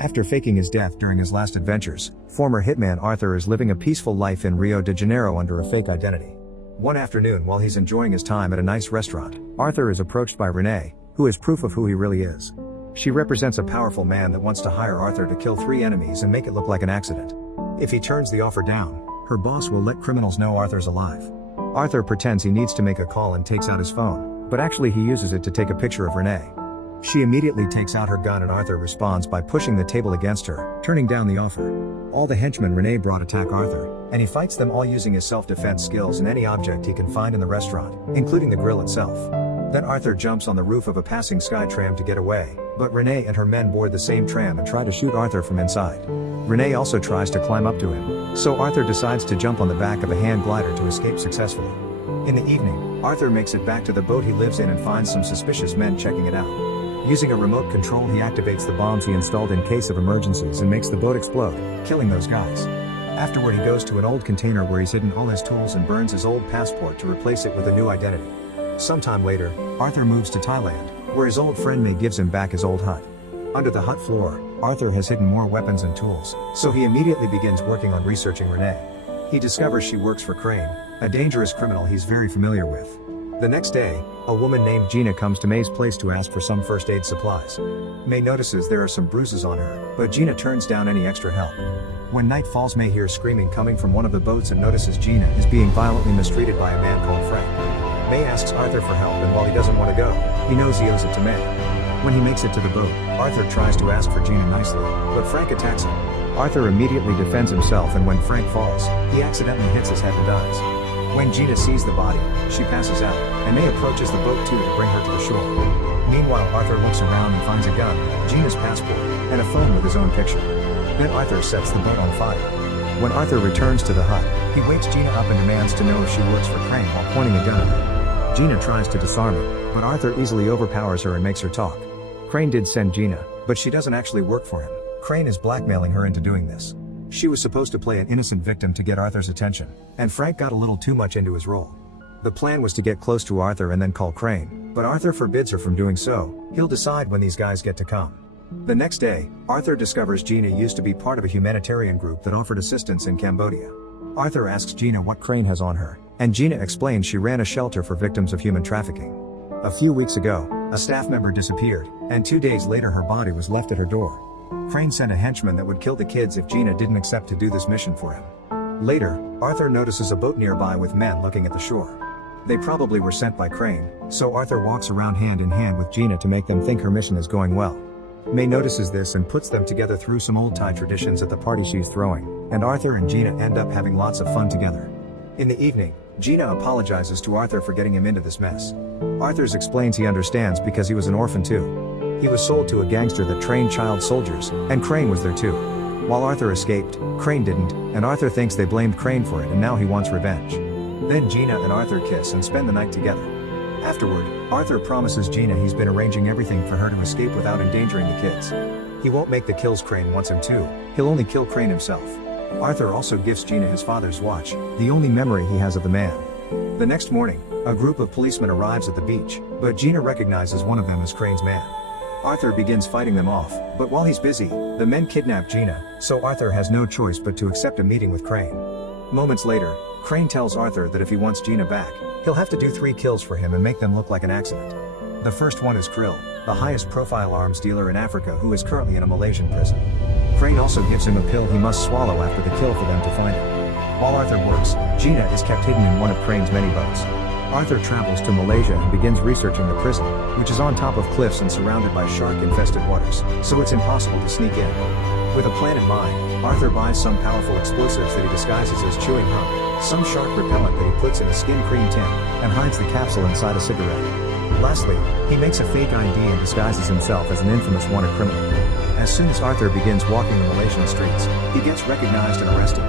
After faking his death during his last adventures, former hitman Arthur is living a peaceful life in Rio de Janeiro under a fake identity. One afternoon while he's enjoying his time at a nice restaurant, Arthur is approached by Renee, who is proof of who he really is. She represents a powerful man that wants to hire Arthur to kill 3 enemies and make it look like an accident. If he turns the offer down, her boss will let criminals know Arthur's alive. Arthur pretends he needs to make a call and takes out his phone, but actually he uses it to take a picture of Renee. She immediately takes out her gun and Arthur responds by pushing the table against her, turning down the offer. All the henchmen Renee brought attack Arthur, and he fights them all using his self-defense skills and any object he can find in the restaurant, including the grill itself. Then Arthur jumps on the roof of a passing sky tram to get away, but Renee and her men board the same tram and try to shoot Arthur from inside. Renee also tries to climb up to him, so Arthur decides to jump on the back of a hand glider to escape successfully. In the evening, Arthur makes it back to the boat he lives in and finds some suspicious men checking it out. Using a remote control he activates the bombs he installed in case of emergencies and makes the boat explode, killing those guys. Afterward he goes to an old container where he's hidden all his tools and burns his old passport to replace it with a new identity. Sometime later, Arthur moves to Thailand, where his old friend May gives him back his old hut. Under the hut floor, Arthur has hidden more weapons and tools, so he immediately begins working on researching Renee. He discovers she works for Crane, a dangerous criminal he's very familiar with. The next day, a woman named Gina comes to May's place to ask for some first aid supplies. May notices there are some bruises on her, but Gina turns down any extra help. When night falls, May hears screaming coming from one of the boats and notices Gina is being violently mistreated by a man called Frank. May asks Arthur for help, and while he doesn't want to go, he knows he owes it to May. When he makes it to the boat, Arthur tries to ask for Gina nicely, but Frank attacks him. Arthur immediately defends himself, and when Frank falls, he accidentally hits his head and dies. When Gina sees the body, she passes out, and May approaches the boat too to bring her to the shore. Meanwhile, Arthur looks around and finds a gun, Gina's passport, and a phone with his own picture. Then Arthur sets the boat on fire. When Arthur returns to the hut, he wakes Gina up and demands to know if she works for Crane while pointing a gun at her. Gina tries to disarm him, but Arthur easily overpowers her and makes her talk. Crane did send Gina, but she doesn't actually work for him. Crane is blackmailing her into doing this. She was supposed to play an innocent victim to get Arthur's attention, and Frank got a little too much into his role. The plan was to get close to Arthur and then call Crane, but Arthur forbids her from doing so. He'll decide when these guys get to come. The next day, Arthur discovers Gina used to be part of a humanitarian group that offered assistance in Cambodia. Arthur asks Gina what Crane has on her, and Gina explains she ran a shelter for victims of human trafficking. A few weeks ago, a staff member disappeared, and 2 days later her body was left at her door. Crane sent a henchman that would kill the kids if Gina didn't accept to do this mission for him. Later, Arthur notices a boat nearby with men looking at the shore. They probably were sent by Crane, so Arthur walks around hand in hand with Gina to make them think her mission is going well. May notices this and puts them together through some old Thai traditions at the party she's throwing, and Arthur and Gina end up having lots of fun together. In the evening, Gina apologizes to Arthur for getting him into this mess. Arthur explains he understands because he was an orphan too. He was sold to a gangster that trained child soldiers, and Crane was there too. While Arthur escaped, Crane didn't, and Arthur thinks they blamed Crane for it and now he wants revenge. Then Gina and Arthur kiss and spend the night together. Afterward, Arthur promises Gina he's been arranging everything for her to escape without endangering the kids. He won't make the kills Crane wants him to, he'll only kill Crane himself. Arthur also gives Gina his father's watch, the only memory he has of the man. The next morning, a group of policemen arrives at the beach, but Gina recognizes one of them as Crane's man. Arthur begins fighting them off, but while he's busy, the men kidnap Gina, so Arthur has no choice but to accept a meeting with Crane. Moments later, Crane tells Arthur that if he wants Gina back, he'll have to do 3 kills for him and make them look like an accident. The first one is Krill, the highest profile arms dealer in Africa who is currently in a Malaysian prison. Crane also gives him a pill he must swallow after the kill for them to find him. While Arthur works, Gina is kept hidden in one of Crane's many boats. Arthur travels to Malaysia and begins researching the prison, which is on top of cliffs and surrounded by shark-infested waters, so it's impossible to sneak in. With a plan in mind, Arthur buys some powerful explosives that he disguises as chewing gum, some shark repellent that he puts in a skin cream tin, and hides the capsule inside a cigarette. Lastly, he makes a fake ID and disguises himself as an infamous wanted criminal. As soon as Arthur begins walking the Malaysian streets, he gets recognized and arrested.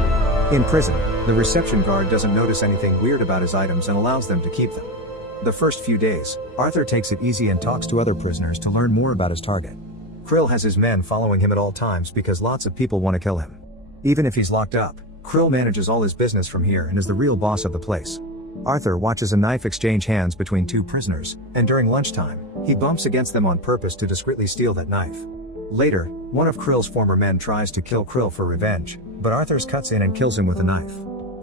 In prison, the reception guard doesn't notice anything weird about his items and allows them to keep them. The first few days, Arthur takes it easy and talks to other prisoners to learn more about his target. Krill has his men following him at all times because lots of people want to kill him. Even if he's locked up, Krill manages all his business from here and is the real boss of the place. Arthur watches a knife exchange hands between 2 prisoners, and during lunchtime, he bumps against them on purpose to discreetly steal that knife. Later, one of Krill's former men tries to kill Krill for revenge, but Arthur cuts in and kills him with a knife.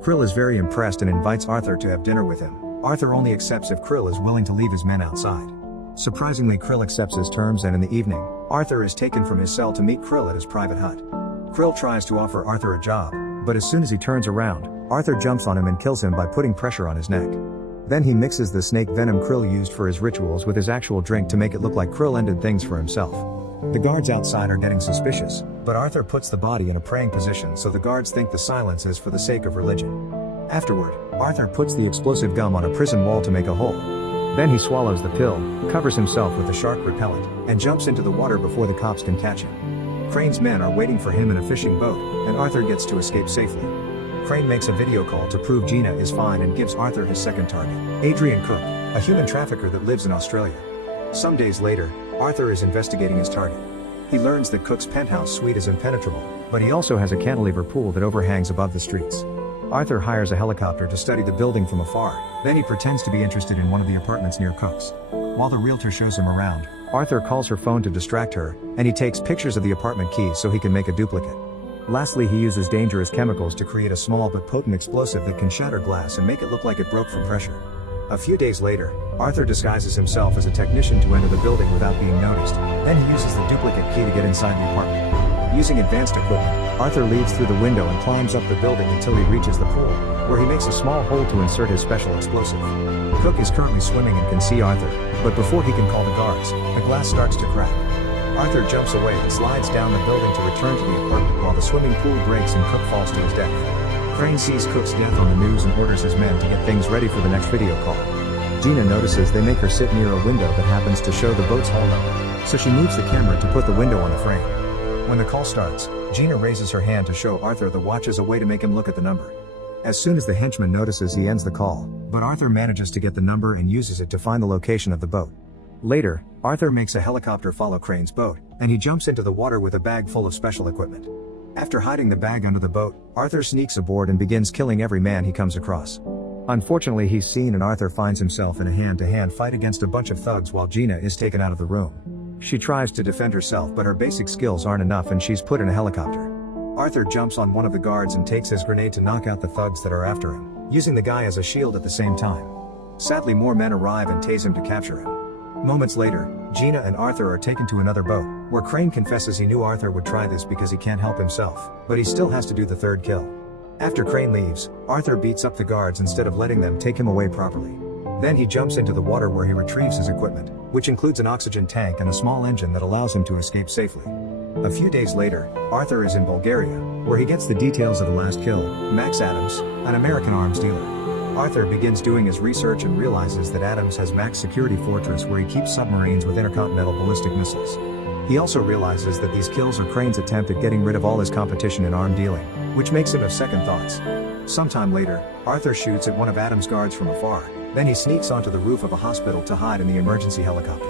Krill is very impressed and invites Arthur to have dinner with him. Arthur only accepts if Krill is willing to leave his men outside. Surprisingly, Krill accepts his terms, and in the evening, Arthur is taken from his cell to meet Krill at his private hut. Krill tries to offer Arthur a job, but as soon as he turns around, Arthur jumps on him and kills him by putting pressure on his neck. Then he mixes the snake venom Krill used for his rituals with his actual drink to make it look like Krill ended things for himself. The guards outside are getting suspicious, but Arthur puts the body in a praying position so the guards think the silence is for the sake of religion. Afterward, Arthur puts the explosive gum on a prison wall to make a hole. Then he swallows the pill, covers himself with the shark repellent, and jumps into the water before the cops can catch him. Crane's men are waiting for him in a fishing boat, and Arthur gets to escape safely. Crane makes a video call to prove Gina is fine and gives Arthur his second target, Adrian Cook, a human trafficker that lives in Australia. Some days later, Arthur is investigating his target. He learns that Cook's penthouse suite is impenetrable, but he also has a cantilever pool that overhangs above the streets. Arthur hires a helicopter to study the building from afar, then he pretends to be interested in one of the apartments near Cook's. While the realtor shows him around, Arthur calls her phone to distract her, and he takes pictures of the apartment keys so he can make a duplicate. Lastly, he uses dangerous chemicals to create a small but potent explosive that can shatter glass and make it look like it broke from pressure. A few days later, Arthur disguises himself as a technician to enter the building without being noticed, then he uses the duplicate key to get inside the apartment. Using advanced equipment, Arthur leaps through the window and climbs up the building until he reaches the pool, where he makes a small hole to insert his special explosive. Cook is currently swimming and can see Arthur, but before he can call the guards, the glass starts to crack. Arthur jumps away and slides down the building to return to the apartment while the swimming pool breaks and Cook falls to his death. Crane sees Cook's death on the news and orders his men to get things ready for the next video call. Gina notices they make her sit near a window that happens to show the boat's hull number, so she moves the camera to put the window on the frame. When the call starts, Gina raises her hand to show Arthur the watch as a way to make him look at the number. As soon as the henchman notices, he ends the call, but Arthur manages to get the number and uses it to find the location of the boat. Later, Arthur makes a helicopter follow Crane's boat, and he jumps into the water with a bag full of special equipment. After hiding the bag under the boat, Arthur sneaks aboard and begins killing every man he comes across. Unfortunately, he's seen and Arthur finds himself in a hand-to-hand fight against a bunch of thugs while Gina is taken out of the room. She tries to defend herself, but her basic skills aren't enough and she's put in a helicopter. Arthur jumps on one of the guards and takes his grenade to knock out the thugs that are after him, using the guy as a shield at the same time. Sadly, more men arrive and tase him to capture him. Moments later, Gina and Arthur are taken to another boat, where Crane confesses he knew Arthur would try this because he can't help himself, but he still has to do the third kill. After Crane leaves, Arthur beats up the guards instead of letting them take him away properly. Then he jumps into the water where he retrieves his equipment, which includes an oxygen tank and a small engine that allows him to escape safely. A few days later, Arthur is in Bulgaria, where he gets the details of the last kill, Max Adams, an American arms dealer. Arthur begins doing his research and realizes that Adams has Max Security Fortress where he keeps submarines with intercontinental ballistic missiles. He also realizes that these kills are Crane's attempt at getting rid of all his competition in arm dealing, which makes him have second thoughts. Sometime later, Arthur shoots at one of Adams' guards from afar, then he sneaks onto the roof of a hospital to hide in the emergency helicopter.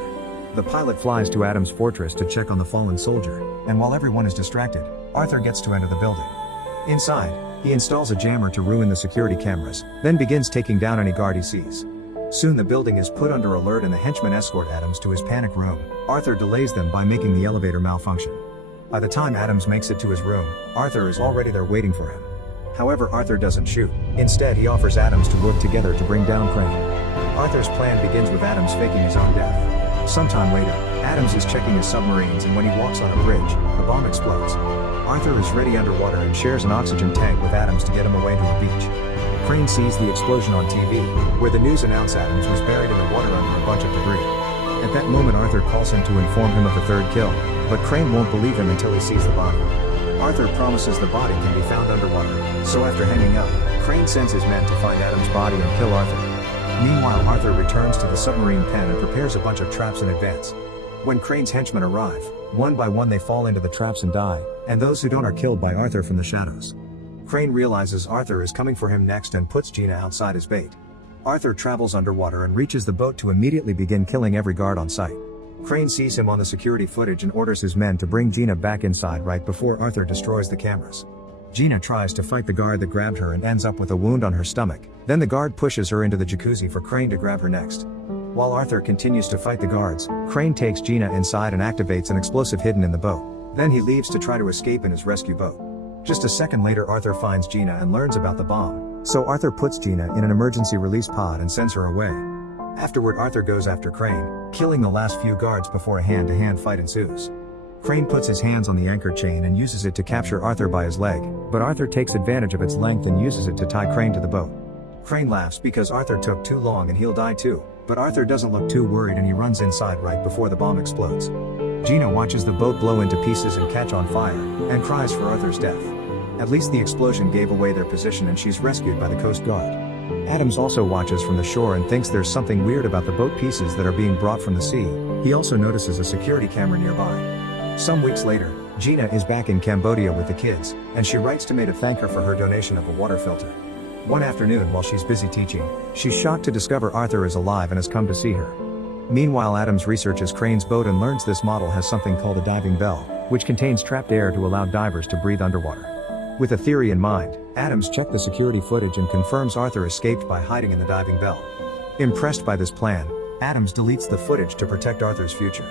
The pilot flies to Adams' fortress to check on the fallen soldier, and while everyone is distracted, Arthur gets to enter the building. Inside, he installs a jammer to ruin the security cameras, then begins taking down any guard he sees. Soon the building is put under alert and the henchmen escort Adams to his panic room. Arthur delays them by making the elevator malfunction. By the time Adams makes it to his room, Arthur is already there waiting for him. However, Arthur doesn't shoot. Instead, he offers Adams to work together to bring down Crane. Arthur's plan begins with Adams faking his own death. Sometime later, Adams is checking his submarines, and when he walks on a bridge, a bomb explodes. Arthur is ready underwater and shares an oxygen tank with Adams to get him away to a beach. Crane sees the explosion on TV, where the news announce Adams was buried in the water under a bunch of debris. At that moment, Arthur calls him to inform him of the third kill, but Crane won't believe him until he sees the body. Arthur promises the body can be found underwater, so after hanging up, Crane sends his men to find Adams' body and kill Arthur. Meanwhile, Arthur returns to the submarine pen and prepares a bunch of traps in advance. When Crane's henchmen arrive, one by one they fall into the traps and die, and those who don't are killed by Arthur from the shadows. Crane realizes Arthur is coming for him next and puts Gina outside as bait. Arthur travels underwater and reaches the boat to immediately begin killing every guard on site. Crane sees him on the security footage and orders his men to bring Gina back inside right before Arthur destroys the cameras. Gina tries to fight the guard that grabbed her and ends up with a wound on her stomach, then the guard pushes her into the jacuzzi for Crane to grab her next. While Arthur continues to fight the guards, Crane takes Gina inside and activates an explosive hidden in the boat. Then he leaves to try to escape in his rescue boat. Just a second later, Arthur finds Gina and learns about the bomb. So Arthur puts Gina in an emergency release pod and sends her away. Afterward, Arthur goes after Crane, killing the last few guards before a hand-to-hand fight ensues. Crane puts his hands on the anchor chain and uses it to capture Arthur by his leg, but Arthur takes advantage of its length and uses it to tie Crane to the boat. Crane laughs because Arthur took too long and he'll die too, but Arthur doesn't look too worried and he runs inside right before the bomb explodes. Gina watches the boat blow into pieces and catch on fire, and cries for Arthur's death. At least the explosion gave away their position and she's rescued by the Coast Guard. Adams also watches from the shore and thinks there's something weird about the boat pieces that are being brought from the sea. He also notices a security camera nearby. Some weeks later, Gina is back in Cambodia with the kids, and she writes to May to thank her for her donation of a water filter. One afternoon while she's busy teaching, she's shocked to discover Arthur is alive and has come to see her. Meanwhile, Adams researches Crane's boat and learns this model has something called a diving bell, which contains trapped air to allow divers to breathe underwater. With a theory in mind, Adams checks the security footage and confirms Arthur escaped by hiding in the diving bell. Impressed by this plan, Adams deletes the footage to protect Arthur's future.